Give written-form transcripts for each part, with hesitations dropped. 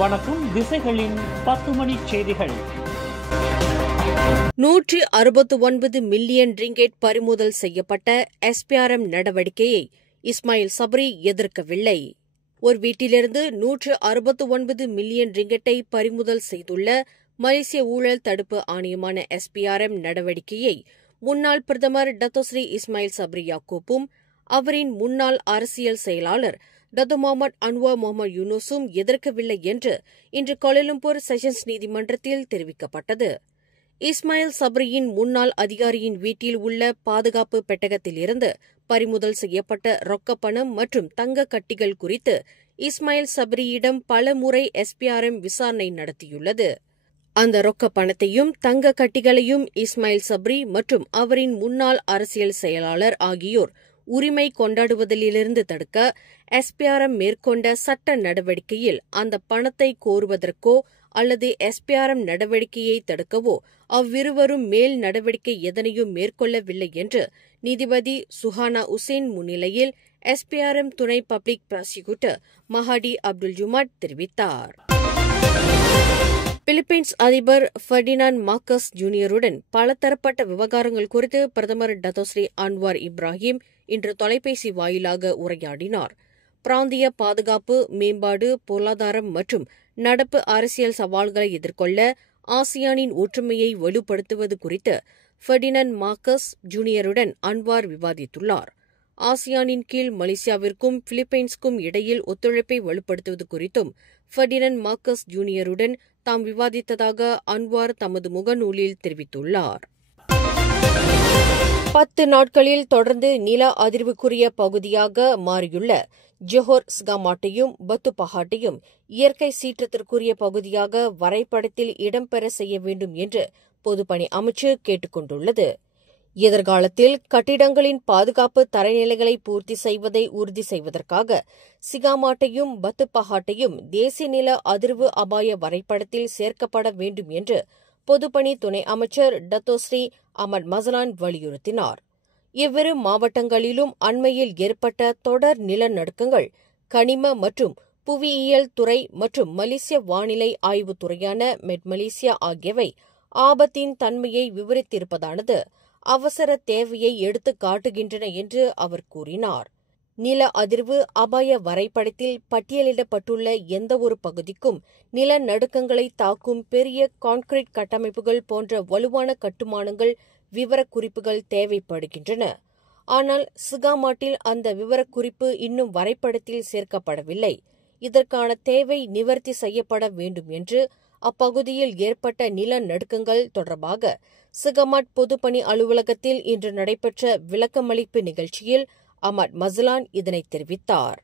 வணக்கம். திசைகளின் 10 மணி செய்திகள். 169 million ringgit பறிமுதல் செய்யப்பட்ட SPRM நடவடிக்கையை இஸ்மாயில் சப்ரி எதிர்க்கவில்லை. ஒரு வீட்டிலிருந்து 169 மில்லியன் ரிங்கெட்டை பறிமுதல் செய்துள்ள மலேசிய ஊழல் தடுப்பு ஆணையமான SPRM நடவடிக்கையை முன்னாள் பிரதமர் டத்தோஸ்ரீ இஸ்மாயில் சப்ரி யாக்கூப்பும் அவரின் முன்னாள் அரசியல் செயலாளர் டத்து முகமது அன்வார் முகமது யூனுஸும் எதிர்க்கவில்லை என்று இன்று கோலாலம்பூர் செஷன்ஸ் நீதிமன்றத்தில் தெரிவிக்கப்பட்டது. இஸ்மாயில் சப்ரியின் முன்னாள் அதிகாரியின் வீட்டில் உள்ள பாதுகாப்பு பெட்டகத்திலிருந்து பறிமுதல் செய்யப்பட்ட ரொக்கப்பணம் மற்றும் தங்க கட்டிகள் குறித்து இஸ்மாயில் சப்ரியிடம் பல முறை SPRM விசாரணை நடத்தியுள்ளது. அந்த ரொக்க பணத்தையும் தங்க கட்டிகளையும் இஸ்மாயில் சப்ரி மற்றும் அவரின் முன்னாள் அரசியல் செயலாளர் ஆகியோர் உரிமை கொண்டாடுவதிலிருந்து தடுக்க SPRM மேற்கொண்ட சட்ட நடவடிக்கையில் அந்த பணத்தை கோருவதற்கோ அல்லது SPRM நடவடிக்கையை தடுக்கவோ அவ்விருவரும் மேல் நடவடிக்கை எதனையும் மேற்கொள்ளவில்லை என்று நீதிபதி சுஹானா உசேன் முன்னிலையில் SPRM துணை பப்ளிக் பிராசிக்யூட்டர் மஹாடி அப்துல் ஜுமாட் தெரிவித்தார். பிலிப்பைன்ஸ் அதிபர் ஃபெர்டினாண்ட் மார்க்கஸ் ஜூனியருடன் பலதரப்பட்ட விவகாரங்கள் குறித்து பிரதமர் டத்தோஸ்ரீ அன்வார் இப்ராஹிம் இன்று தொலைபேசி வாயிலாக உரையாடினார். பிராந்திய பாதுகாப்பு, மேம்பாடு, பொருளாதாரம் மற்றும் நடப்பு அரசியல் சவால்களை எதிர்கொள்ள ஆசியானின் ஒற்றுமையை வலுப்படுத்துவது குறித்து ஃபெர்டினாண்ட் மார்க்கஸ் ஜூனியருடன் அன்வார் விவாதித்துள்ளார். ஆசியானின் கீழ் மலேசியாவிற்கும் பிலிப்பைன்ஸுக்கும் இடையில் ஒத்துழைப்பை வலுப்படுத்துவது குறித்தும் ஃபெர்டினாண்ட் மார்க்கஸ் ஜூனியருடன் தாம் விவாதித்ததாக அன்வார் தமது முகநூலில் தெரிவித்துள்ளார். 10 நாட்களில் தொடர்ந்து நில அதிர்வுக்குரிய பகுதியாக மாறியுள்ள ஜோஹர் ஸ்காமாட்டையும் பத்து பஹாட்டையும் இயற்கை சீற்றத்திற்குரிய பகுதியாக வரைபடத்தில் இடம்பெற செய்ய வேண்டும் என்று பொதுப்பணி அமைச்சு கேட்டுக் கொண்டுள்ளது. எதிர்காலத்தில் கட்டிடங்களின் பாதுகாப்பு தரநிலைகளை பூர்த்தி செய்வதை உறுதி செய்வதற்காக சிகாமாட்டையும் பத்து பஹாட்டையும் தேசிய நில அதிர்வு அபாய வரைபடத்தில் சேர்க்கப்பட வேண்டும் என்று பொதுப்பணி துணை அமைச்சர் டத்தோஸ்ரீ அமட் மசலான் வலியுறுத்தினார். இவ்விரு மாவட்டங்களிலும் அண்மையில் ஏற்பட்ட தொடர் நிலநடுக்கங்கள் கனிம மற்றும் புவியியல் துறை மற்றும் மலேசிய வானிலை ஆய்வுத் துறையான மெட் மலேசியா ஆகியவை ஆபத்தின் தன்மையை விவரித்திருப்பதானது அவசர தேவையை எடுத்துக் காட்டுகின்றன என்று அவர் கூறினார். நில அதிர்வு அபாய வரைபடத்தில் பட்டியலிடப்பட்டுள்ள எந்தவொரு பகுதிக்கும் நிலநடுக்கங்களை தாக்கும் பெரிய கான்கிரீட் கட்டமைப்புகள் போன்ற வலுவான கட்டுமானங்கள் விவரக்குறிப்புகள் தேவைப்படுகின்றன. ஆனால் சிகாமாட்டில் அந்த விவரக்குறிப்பு இன்னும் வரைபடத்தில் சேர்க்கப்படவில்லை. இதற்கான தேவை நிவர்த்தி செய்யப்பட வேண்டும் என்று அப்பகுதியில் ஏற்பட்ட நிலநடுக்கங்கள் தொடர்பாக சிகாமாட் பொதுப்பணி அலுவலகத்தில் இன்று நடைபெற்ற விளக்கமளிப்பு நிகழ்ச்சியில் அமட் மசலான் இதனை தெரிவித்தார்.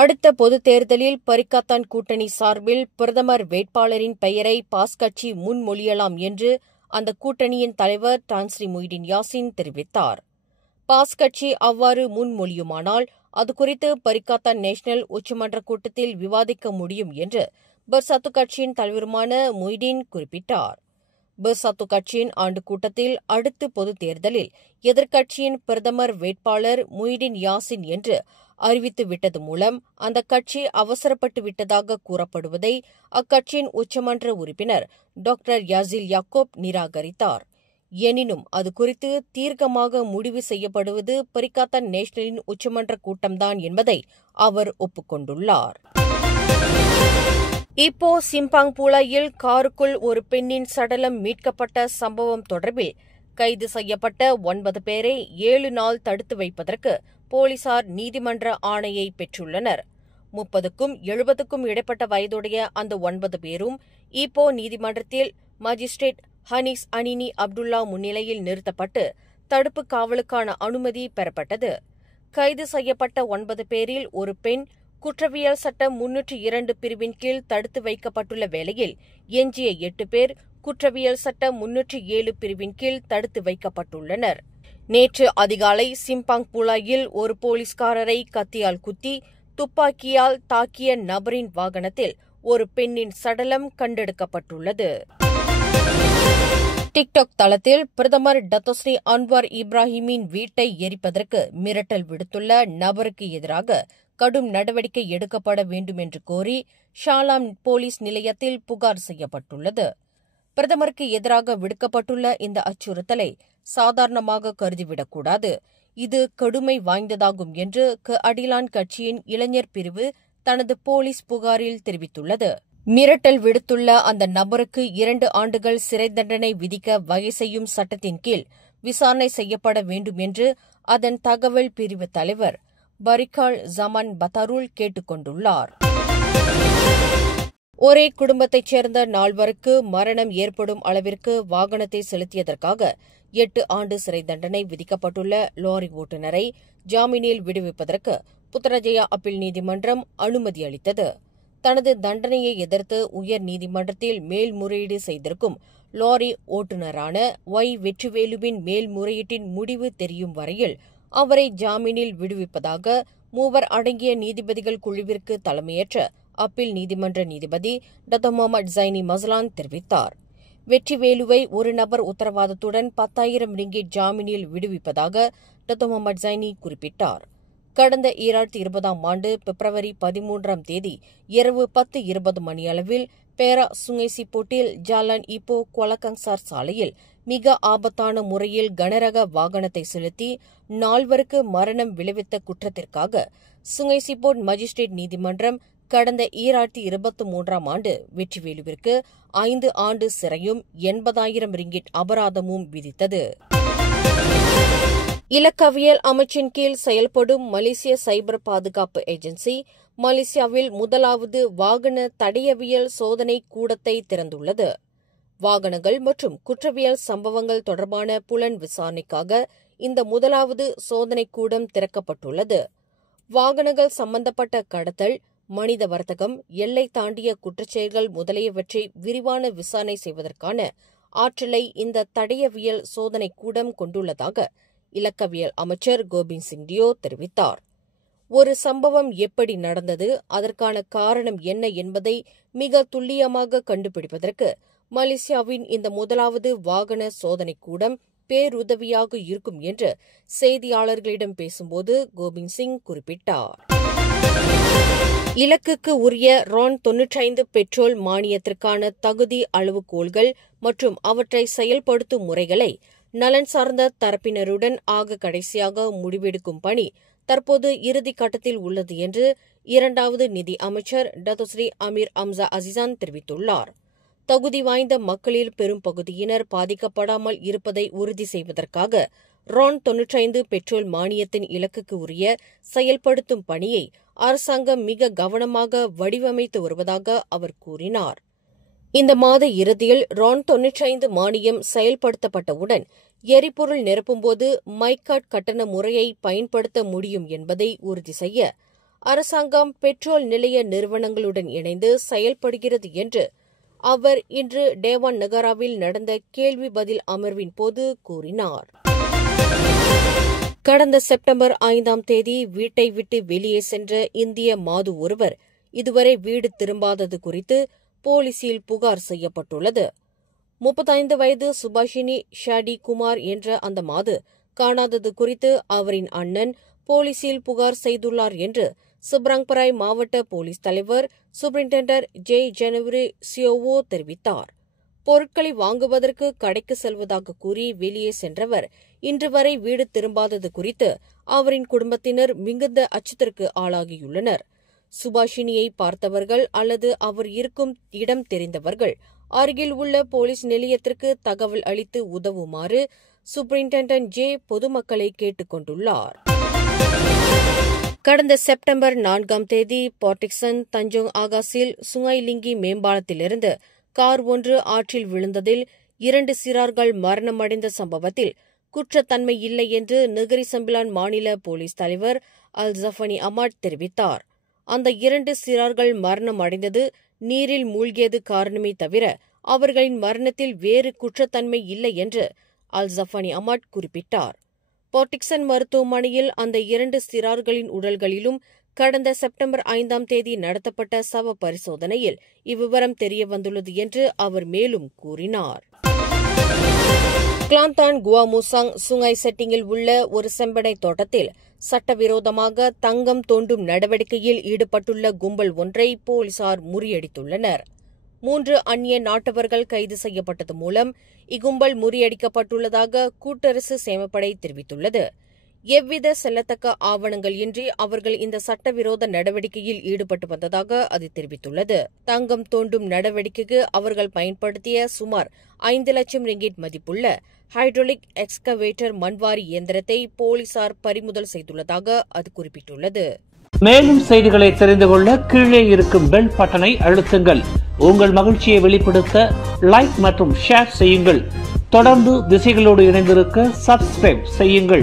அடுத்த பொதுத் தேர்தலில் பரிக்காத்தான் கூட்டணி சார்பில் பிரதமர் வேட்பாளரின் பெயரை பாஸ் கட்சி முன்மொழியலாம் என்று அந்த கூட்டணியின் தலைவர் டான்ஸ்ரீ முய்டின் யாசின் தெரிவித்தார். பாஸ் கட்சி அவ்வாறு முன்மொழியுமானால் அது குறித்து பரிக்காத்தான் நேஷனல் உச்சமன்ற கூட்டத்தில் விவாதிக்க முடியும் என்று பெர்சாத்து கட்சியின் தலைவருமான முய்டின் குறிப்பிட்டார். பெர்சாத்து கட்சியின் ஆண்டு கூட்டத்தில் அடுத்த பொதுத் தேர்தலில் எதிர்க்கட்சியின் பிரதமர் வேட்பாளர் முய்டின் யாசின் என்று அறிவித்துவிட்டது மூலம் அந்த கட்சி அவசரப்பட்டு விட்டதாக கூறப்படுவதை அக்கட்சியின் உச்சமன்ற உறுப்பினர் டாக்டர் யாசில் யாக்கோப் நிராகரித்தார். எனினும் அது குறித்து தீர்க்கமாக முடிவு செய்யப்படுவது பரிக்காத்தான் நேஷனலின் உச்சமன்ற கூட்டம்தான் என்பதை அவர் ஒப்புக்கொண்டுள்ளார். இப்போ சிம்பாங் பூலாயில் காருக்குள் ஒரு பெண்ணின் சடலம் மீட்கப்பட்ட சம்பவம் தொடர்பில் கைது செய்யப்பட்ட 9 பேரை 7 நாள் தடுத்து வைப்பதற்கு போலீசார் நீதிமன்ற ஆணையை பெற்றுள்ளனர். 30க்கும் 70க்கும் இடைப்பட்ட வயதுடைய அந்த 9 பேரும் இப்போ நீதிமன்றத்தில் மாஜிஸ்ட்ரேட் ஹனீஸ் அனினி அப்துல்லா முன்னிலையில் நிறுத்தப்பட்டு தடுப்பு காவலுக்கான அனுமதி பெறப்பட்டது. கைது செய்யப்பட்ட 9 பேரில் ஒரு பெண் குற்றவியல் சட்டம் 302 பிரிவின் கீழ் தடுத்து வைக்கப்பட்டுள்ள வேளையில் எஞ்சிய 8 பேர் குற்றவியல் சட்டம் 307 பிரிவின் கீழ் தடுத்து வைக்கப்பட்டுள்ளனர். நேற்று அதிகாலை சிம்பாங் பூலாயில் ஒரு போலீஸ்காரரை கத்தியால் குத்தி துப்பாக்கியால் தாக்கிய நபரின் வாகனத்தில் ஒரு பெண்ணின் சடலம் கண்டெடுக்கப்பட்டுள்ளது. டிக்டாக் தளத்தில் பிரதமர் டத்தோஸ்ரீ அன்வார் இப்ராஹிமின் வீட்டை எரிப்பதற்கு மிரட்டல் விடுத்துள்ள நபருக்கு எதிராக கடும் நடவடிக்கை எடுக்கப்பட வேண்டும் என்று கோரி ஷாலாம் போலீஸ் நிலையத்தில் புகார் செய்யப்பட்டுள்ளது. பிரதமருக்கு எதிராக விடுக்கப்பட்டுள்ள இந்த அச்சுறுத்தலை சாதாரணமாக கருதிவிடக்கூடாது. இது கடுமை வாய்ந்ததாகும் என்று அடிலான் கட்சியின் இளைஞர் பிரிவு தனது போலீஸ் புகாரில் தெரிவித்துள்ளது. மிரட்டல் விடுத்துள்ள அந்த நபருக்கு 2 ஆண்டுகள் சிறை தண்டனை விதிக்க வகை செய்யும் சட்டத்தின் கீழ் விசாரணை செய்யப்பட வேண்டும் என்று அதன் தகவல் பிரிவு தலைவர் பரிகால் ஜமான் பத்தாருல் கேட்டுக் கொண்டுள்ளார். ஒரே குடும்பத்தைச் சேர்ந்த 4 மரணம் ஏற்படும் அளவிற்கு வாகனத்தை செலுத்தியதற்காக 8 ஆண்டு சிறை தண்டனை விதிக்கப்பட்டுள்ள லாரி ஓட்டுநரை ஜாமீனில் விடுவிப்பதற்கு புத்ராஜயா அப்பீல் நீதிமன்றம் அனுமதி அளித்தது. தனது தண்டனையை எதிர்த்து உயர் நீதிமன்றத்தில் மேல்முறையீடு செய்திருக்கும் லாரி ஓட்டுநரான ஒய் வெற்றிவேலுவின் மேல்முறையீட்டின் முடிவு தெரியும் வரையில் அவரை ஜாமீனில் விடுவிப்பதாக 3 அடங்கிய நீதிபதிகள் குழுவிற்கு தலைமையேற்ற அப்பீல் நீதிமன்ற நீதிபதி டாக்டர் முகமது ஜைனி மஸ்லான் தெரிவித்தார். வெற்றிவேலுவை ஒரு நபர் உத்தரவாதத்துடன் 10,000 ரிங்கிட் ஜாமீனில் விடுவிப்பதாக டாக்டர் முகமது ஜைனி குறிப்பிட்டார். கடந்த 2020ஆம் ஆண்டு பிப்ரவரி 13ஆம் தேதி இரவு 10:20 மணியளவில் பேரா சுங்கைசிப்போட்டில் ஜாலான் இப்போ கொலகங்சார் சாலையில் மிக ஆபத்தான முறையில் கனரக வாகனத்தை செலுத்தி 4 மரணம் விளைவித்த குற்றத்திற்காக சுங்கைசிப்போட் மஜிஸ்ட்ரேட் நீதிமன்றம் கடந்த 2023ஆம் ஆண்டு வெற்றிவேலுவிற்கு 5 ஆண்டு சிறையும் 80,000 ரிங்கிட் அபராதமும் விதித்தது. இலக்கவியல் அமைச்சின் கீழ் செயல்படும் மலேசிய சைபர் பாதுகாப்பு ஏஜென்சி மலேசியாவில் முதலாவது வாகன தடயவியல் சோதனை கூடத்தை திறந்துள்ளது. வாகனங்கள் மற்றும் குற்றவியல் சம்பவங்கள் தொடர்பான புலன் விசாரணைக்காக இந்த முதலாவது சோதனை கூடம் திறக்கப்பட்டுள்ளது. வாகனங்கள் சம்பந்தப்பட்ட கடத்தல், மனித வர்த்தகம், எல்லை தாண்டிய குற்றச்செயல்கள் முதலியவற்றை விரிவான விசாரணை செய்வதற்கான ஆற்றலை இந்த தடயவியல் சோதனை கூடம் கொண்டுள்ளதாக இலக்கவியல் அமைச்சர் கோபிந்த் சிங் டியோ தெரிவித்தார். ஒரு சம்பவம் எப்படி நடந்தது, அதற்கான காரணம் என்ன என்பதை மிக துல்லியமாக கண்டுபிடிப்பதற்கு மலேசியாவின் இந்த முதலாவது வாகன சோதனை கூடம் பேருதவியாக இருக்கும் என்று செய்தியாளர்களிடம் பேசும்போது கோபிந்த் சிங் குறிப்பிட்டார். இலக்குக்கு உரிய RON 95 பெட்ரோல் மானியத்திற்கான தகுதி அளவுகோல்கள் மற்றும் அவற்றை செயல்படுத்தும் முறைகளை நலன் சார்ந்த தரப்பினருடன் கடைசியாக முடிவெடுக்கும் பணி தற்போது இறுதிக் கட்டத்தில் உள்ளது என்று 2வது நிதி அமைச்சர் டாக்டர் ஸ்ரீ அமீர் அம்சா அசிசான் தெரிவித்துள்ளார். தகுதி வாய்ந்த மக்களில் பெரும் பகுதியினர் பாதிக்கப்படாமல் இருப்பதை உறுதி செய்வதற்காக RON 95 பெட்ரோல் மானியத்தின் இலக்குக்கு உரிய செயல்படுத்தும் பணியை அரசாங்கம் மிக கவனமாக வடிவமைத்து வருவதாக அவர் கூறினார். இந்த மாத இறுதியில் RON 95 மானியம் செயல்படுத்தப்பட்டவுடன் எரிபொருள் நிரப்பும்போது மைகாட் கட்டண முறையை பயன்படுத்த முடியும் என்பதை உறுதி செய்ய அரசாங்கம் பெட்ரோல் நிலைய நிறுவனங்களுடன் இணைந்து செயல்படுகிறது என்று அவர் இன்று டேவான் நகராவில் நடந்த கேள்வி பதில் அமர்வின் போது கூறினார். கடந்த செப்டம்பர் 5ஆம் தேதி வீட்டை விட்டு வெளியே சென்ற இந்திய மாது ஒருவர் இதுவரை வீடு திரும்பாதது குறித்து போலீசில் புகார் செய்யப்பட்டுள்ளது. 35 வயது சுபாஷினி ஷாடி குமார் என்ற அந்த மாது காணாதது குறித்து அவரின் அண்ணன் போலீசில் புகார் செய்துள்ளார் என்று சுப்ரங்பராய் மாவட்ட போலீஸ் தலைவர் சூப்பரிண்டென்டர் ஜே ஜனவரி சியோவோ தெரிவித்தார். பொருட்களை வாங்குவதற்கு கடைக்கு செல்வதாக கூறி வெளியே சென்றவர் இன்று வரை வீடு திரும்பாதது குறித்து அவரின் குடும்பத்தினர் மிகுந்த அச்சத்திற்கு ஆளாகியுள்ளனர். சுபாஷினியை பார்த்தவர்கள் அல்லது அவர் இருக்கும் இடம் தெரிந்தவர்கள் அருகில் உள்ள போலீஸ் நிலையத்திற்கு தகவல் அளித்து உதவுமாறு சூப்பரிண்டென்டன்ட் ஜே பொதுமக்களை கேட்டுக் கொண்டுள்ளார். கடந்த செப்டம்பர் 4ஆம் தேதி போர்டிக்சன் தஞ்சோங் ஆகாசில் சுங்கைலிங்கி மேம்பாலத்திலிருந்து கார் ஒன்று ஆற்றில் விழுந்ததில் 2 சிறார்கள் மரணமடைந்த சம்பவத்தில் குற்றத்தன்மை இல்லை என்று நெகிரி சம்பிலான் மாநில போலீஸ் தலைவர் அல் ஜஃபனி அமாட் தெரிவித்தார். அந்த 2 சிறார்கள் மரணம் அடைந்தது நீரில் மூழ்கியது காரணமே தவிர அவர்களின் மரணத்தில் வேறு குற்றத்தன்மை இல்லை என்று அல் ஜஃபனி அமாட் குறிப்பிட்டார். போர்டிக்சன் மருத்துவமனையில் அந்த 2 சிறார்களின் உடல்களிலும் கடந்த செப்டம்பர் 5ஆம் தேதி நடத்தப்பட்ட சவ பரிசோதனையில் இவ்விவரம் தெரியவந்துள்ளது என்று அவர் மேலும் கூறினார். கிளாந்தான் குவாமுசாங் சுங்கை செட்டிங்கில் உள்ள ஒரு செம்பனை தோட்டத்தில் சட்டவிரோதமாக தங்கம் தோண்டும் நடவடிக்கையில் ஈடுபட்டுள்ள கும்பல் ஒன்றை போலீசார் முறியடித்துள்ளனர். 3 அந்நிய நாட்டவர்கள் கைது செய்யப்பட்டது மூலம் இக்கும்பல் முறியடிக்கப்பட்டுள்ளதாக கூட்டரசு சேமப்படை தெரிவித்துள்ளது. எவ்வித செல்லத்தக்க ஆவணங்கள் இன்றி அவர்கள் இந்த சட்டவிரோத நடவடிக்கையில் ஈடுபட்டு வந்ததாக அது தெரிவித்துள்ளது. தங்கம் தோண்டும் நடவடிக்கைக்கு அவர்கள் பயன்படுத்திய சுமார் 5 லட்சம் ரிங்கிட் மதிப்புள்ள ஹைட்ரோலிக் எக்ஸ்கவேட்டர் மண்வாரி இயந்திரத்தை போலீசார் பறிமுதல் செய்துள்ளதாக அது குறிப்பிட்டுள்ளது. மேலும் செய்திகளை தெரிந்து கொள்ள கீழே இருக்கும் பெல் பட்டனை அழுத்துங்கள். உங்கள் மகிழ்ச்சியை வெளிப்படுத்த லைக் மற்றும் ஷேர் செய்யுங்கள். தொடர்ந்து திசைகளோடு இணைந்திருக்க சப்ஸ்கிரைப் செய்யுங்கள்.